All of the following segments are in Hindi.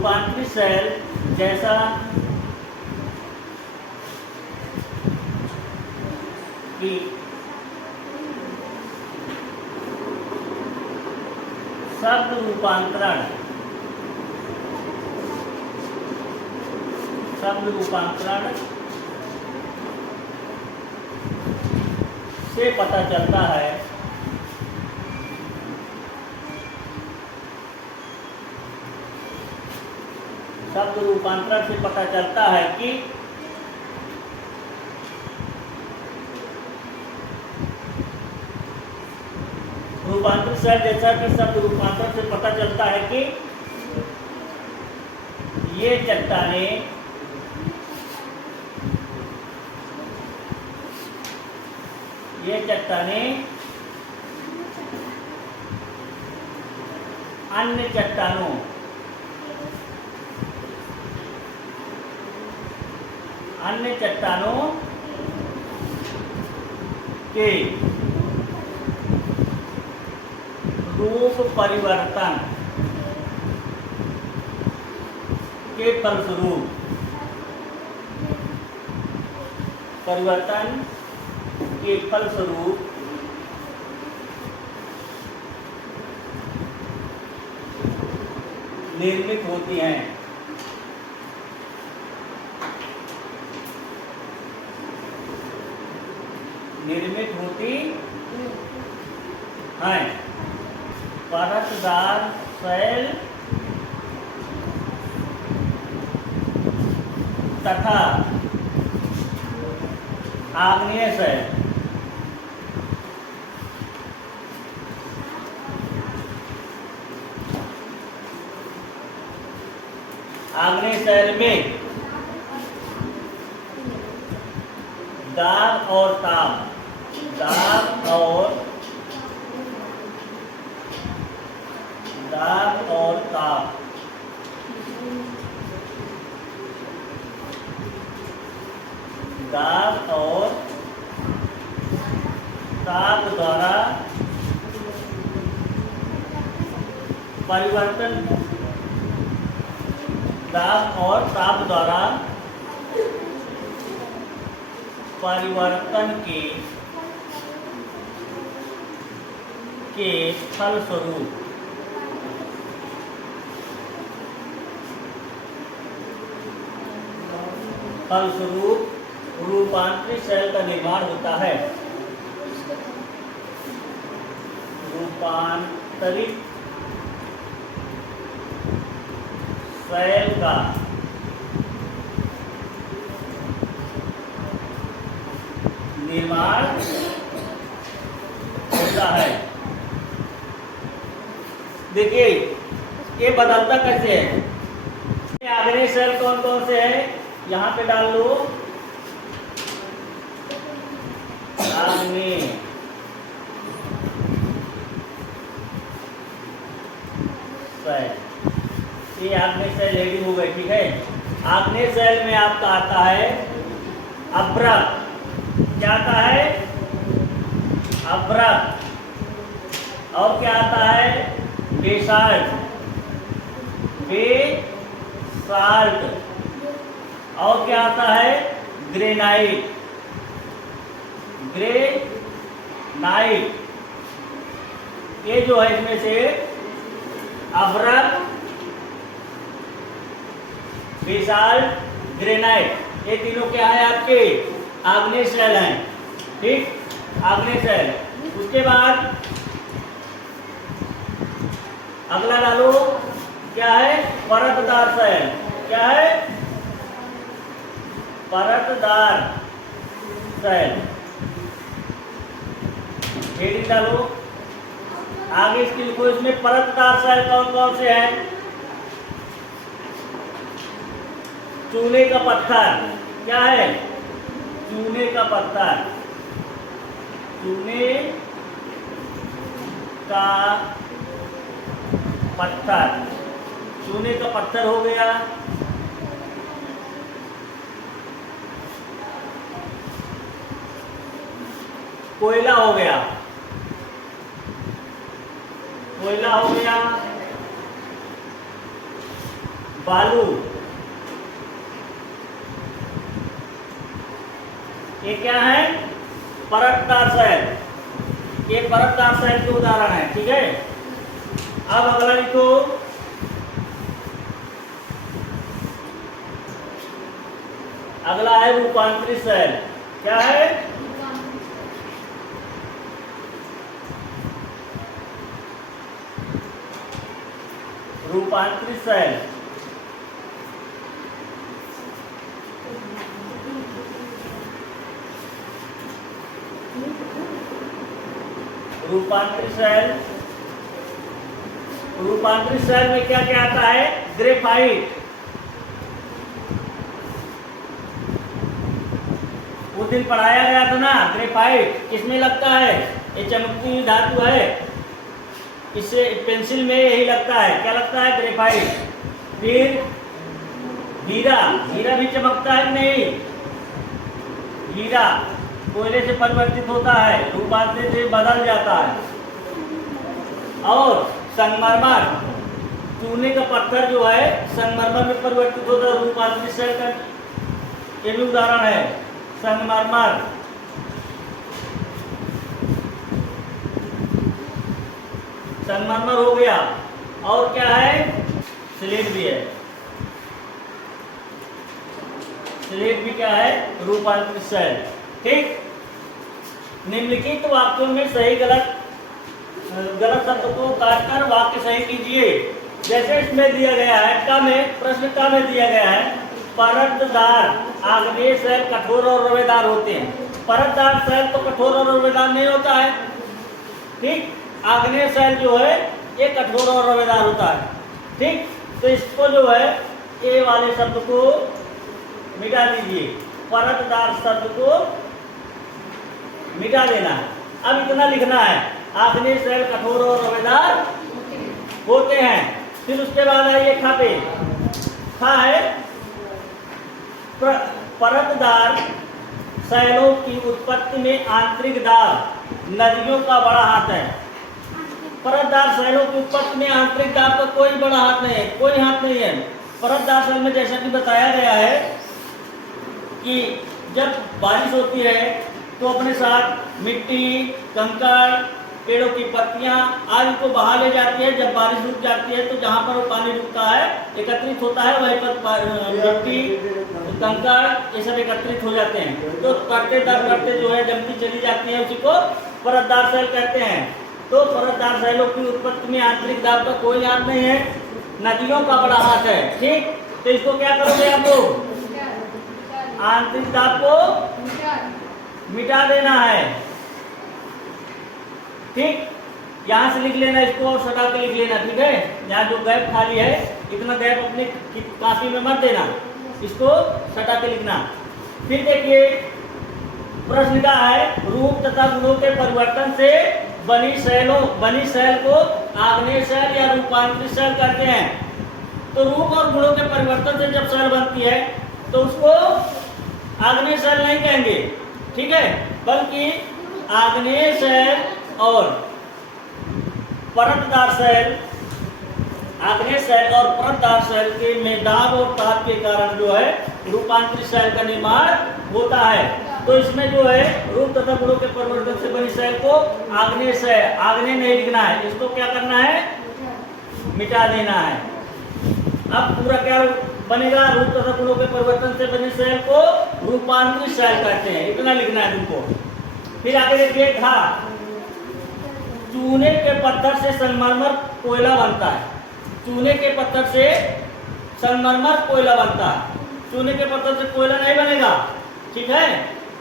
रूपांतरित सेल जैसा कि शब्द रूपांतरण से पता चलता है कि रूपांतरित सेल जैसा कि शब्द रूपांतरण से पता चलता है कि ये चट्टानें अन्य चट्टानों के रूप परिवर्तन के फलस्वरूप निर्मित होती हैं। परतदार सेल तथा आग्नेय सेल में दाब और ताप द्वारा परिवर्तन दाब और ताप द्वारा परिवर्तन के फलस्वरूप रूपांतरित सेल का निर्माण होता है। रूपांतरित सेल का निर्माण होता है। देखिए ये बदलता कैसे है। आग्नेय सेल कौन कौन से है, यहाँ पे डाल लो। आग्नेय सेल, ये आग्नेय सेल रेडी हो गई, ठीक है। आग्नेय सेल में आपका आता है अभ्रक। क्या आता है? अभ्रक। और क्या आता है? बेसाल्ट। और क्या आता है? ग्रेनाइट। ये जो है इसमें से अभ्रक, बेसाल्ट, ग्रेनाइट, ये तीनों क्या है आपके? आग्नेय सेल हैं, ठीक, आग्नेय सेल। उसके बाद अगला डालो, क्या है? परतदार सेल। क्या है? परतदार सेल। हेडिंग डालो, आगे इसकी लिखो। इसमें परतदार सेल कौन कौन से हैं? चूने का पत्थर। क्या है? चूने का पत्थर। चूने का पत्थर, चूने का पत्थर हो गया। कोयला हो गया, बालू। ये क्या है? परतदार शैल। ये परतदार शैल के उदाहरण है। ठीक है, अब अगला लिखो, अगला है रूपांतरित शैल। क्या है? रूपांतरित शैल। रूपांतरित शैल, रूपांतरित शैल में क्या क्या आता है? ग्रेफाइट। उस दिन पढ़ाया गया था ना, ग्रेफाइट किसमें लगता है? ये चमकती हुई धातु है, इससे पेंसिल में यही लगता है। क्या लगता है? ग्रेफाइट। फिर हीरा, हीरा भी चमकता है कि नहीं? हीरा कोयले से परिवर्तित होता है, रूपांतरित से बदल जाता है। और संगमरमर, चूने का पत्थर जो है संगमरमर में परिवर्तित होता है, रूपांतरित शैल का ये भी उदाहरण है। संगमरमर, संगमरमर हो गया। और क्या है? स्लेट भी है। स्लेट भी क्या है? रूपांतरित शैल। ठीक, निम्नलिखित वाक्यों में सही गलत शब्द को काटकर वाक्य सही कीजिए। जैसे इसमें दिया गया है, का में, प्रश्न का में दिया गया है, परतदार आग्नेय शैल कठोर और रवेदार होते हैं। परतदार शैल तो कठोर और रवेदार नहीं होता है। ठीक, आग्नेय शैल जो है ये कठोर और रवेदार होता है। ठीक, तो इसको जो है ए वाले शब्द को मिटा दीजिए, परतदार शब्द को मिटा देना है। अब इतना लिखना है, आग्नेय शैल कठोर और रवेदार होते हैं। फिर उसके बाद आइए खा पे। खा है परतदार शैलों की उत्पत्ति में आंतरिक दाब नदियों का बड़ा हाथ है। परतदार शैलों की उत्पत्ति में आंतरिक दाब का कोई बड़ा हाथ नहीं है, कोई हाथ नहीं है। परतदार शैल में जैसा कि बताया गया है कि जब बारिश होती है तो अपने साथ मिट्टी, कंकड़, पेड़ों की पत्तियां आदि को बहा ले जाती है। जब बारिश रुक जाती है तो जहाँ पर वो पानी रुकता है, एकत्रित होता है, वहीं पर मिट्टी, कंकड़ ये सब एकत्रित हो जाते हैं। तो करते जो है जमती चली जाती है, उसी को परतदार शैल कहते हैं। तो परतदार शैलों की उत्पत्ति में आंतरिक दाब का कोई हाथ नहीं है, नदियों का बड़ा हाथ है। ठीक, तो इसको क्या करोगे आप लोग? आंतरिक दाब को मिटा देना है। ठीक, यहाँ से लिख लेना इसको और सटा के लिख लेना। ठीक है, यहाँ जो गैप खाली है इतना गैप अपनी कॉपी में मत देना, इसको सटा के लिखना। फिर देखिए प्रश्न का है, रूप तथा गुणों के परिवर्तन से बनी शैल को आग्नेय शैल या रूपांतरित शैल कहते हैं। तो रूप और गुणों के परिवर्तन से जब शैल बनती है तो उसको आग्नेय शैल नहीं कहेंगे। ठीक है, बल्कि आग्नेय शैल और परतदार शैल, आग्नेय शैल और परतदार शैल के में दाब और ताप के कारण जो है रूपांतरित शैल का निर्माण होता है। तो इसमें जो है रूप तथा गुणों के परिवर्तन से बनी शैल को आग्नेय शैल, आग्नेय नहीं लिखना है, इसको क्या करना है? मिटा देना है। अब पूरा क्या बनेगा? रूप तथा गुणों के परिवर्तन से बनी शैल को रूपांतरित शैल कहते हैं। इतना लिखना है तुमको। फिर आगे देखिए, घा, चूने के पत्थर से संगमरमर कोयला बनता है। चूने के पत्थर से संगमरमर कोयला बनता है। चूने के पत्थर से कोयला नहीं बनेगा। ठीक है,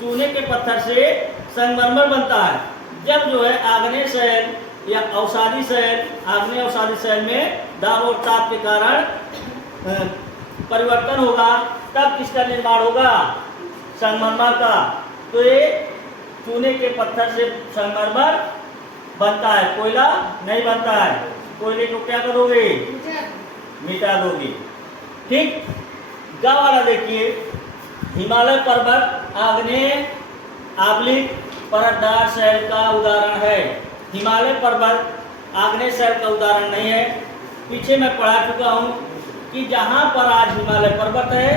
चूने के पत्थर से संगमरमर बनता है। जब जो है आग्नेय शैल या अवसादी शैल, आग्नेय अवसादी शैल में दाब और ताप के कारण परिवर्तन होगा, तब किसका निर्माण होगा? संगमरमर का। तो ये चूने के पत्थर से संगमरमर बनता है, कोयला नहीं बनता है। कोयले को क्या करोगे? मिटा दोगे। ठीक, गा वाला देखिए, हिमालय पर्वत आग्नेय आबलिक परतदार शैल का उदाहरण है। हिमालय पर्वत आग्नेय शैल का उदाहरण नहीं है। पीछे मैं पढ़ा चुका हूँ कि जहाँ पर आज हिमालय पर्वत है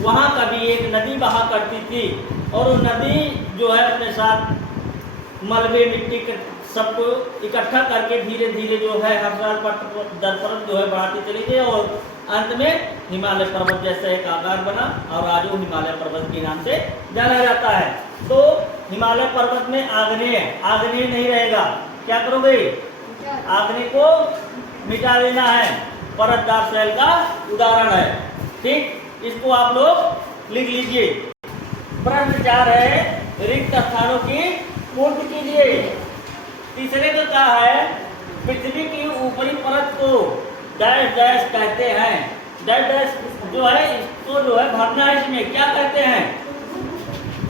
वहाँ कभी एक नदी बहा करती थी, और वो नदी जो है अपने साथ मलबे मिट्टी के सबको इकट्ठा करके धीरे धीरे जो है हर साल दर परत जो है बढ़ाती चली गई, और अंत में हिमालय पर्वत जैसा एक आकार बना, और आज वो हिमालय पर्वत के नाम से जाना जाता है। तो हिमालय पर्वत में आग्नेय नहीं रहेगा, क्या करोगे? आग्नेय को मिटा देना है, परतदार शैल का उदाहरण है। ठीक, इसको आप लोग लिख लीजिए। प्रश्न 4 है रिक्त स्थानों की पूर्ति कीजिए। तीसरे को कहा है पृथ्वी की ऊपरी परत को डैश डैश कहते हैं। डैश डैश जो है इसको जो है भरना है, इसमें क्या कहते हैं?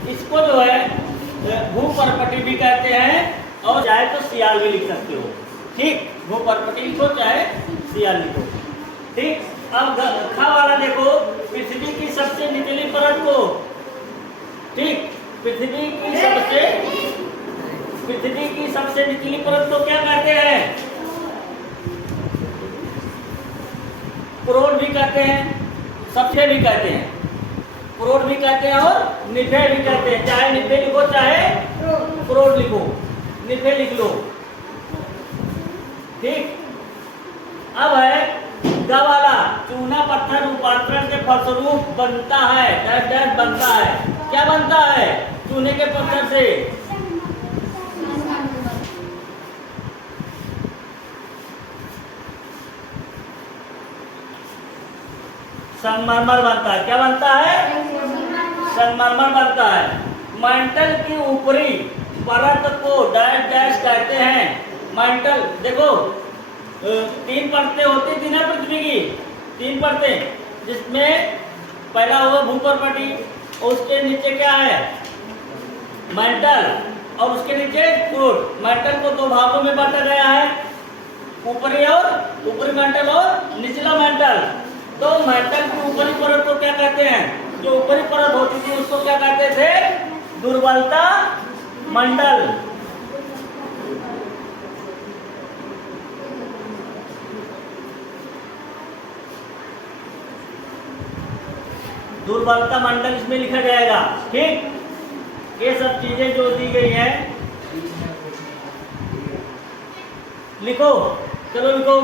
इसको जो है भूपर्पटी भी कहते हैं, और चाहे तो सियाल भी लिख सकते हो। ठीक, भूपर्पटी लिखो चाहे सियाल लिखो। ठीक, अब खा वाला देखो, पृथ्वी की सबसे निचली परत को, ठीक, पृथ्वी की सबसे निचली परत को क्या कहते हैं? पुरोड भी कहते हैं, सबसे भी कहते हैं, पुरोड भी कहते हैं और निफे भी कहते हैं। चाहे निफे लिखो चाहे पुरोड लिखो, निफे लिख लो। ठीक, अब है ग वाला, चूना पत्थर रूपांतरण के फलस्वरूप बनता है, डैश डैश बनता है। क्या बनता है चूने के पत्थर से? संगमरमर बनता है। क्या बनता है? संगमरमर बनता है। मंडल की ऊपरी परत को डैश डैश कहते हैं। मंडल देखो 3 परतें होती थी ना पृथ्वी की, 3 परतें, जिसमें पहला हुआ भूपर्पटी, और उसके नीचे क्या है? मंडल, और उसके नीचे पुरोड। मंडल को 2 भागों में बांटा गया है, ऊपरी मंडल और निचला मंडल। तो मंडल की ऊपरी परत को क्या कहते हैं? जो ऊपरी परत होती थी उसको क्या कहते थे? दुर्बलता मंडल। दुर्बलता मंडल इसमें लिखा जाएगा। ठीक, ये सब चीजें जो दी गई हैं लिखो, चलो लिखो।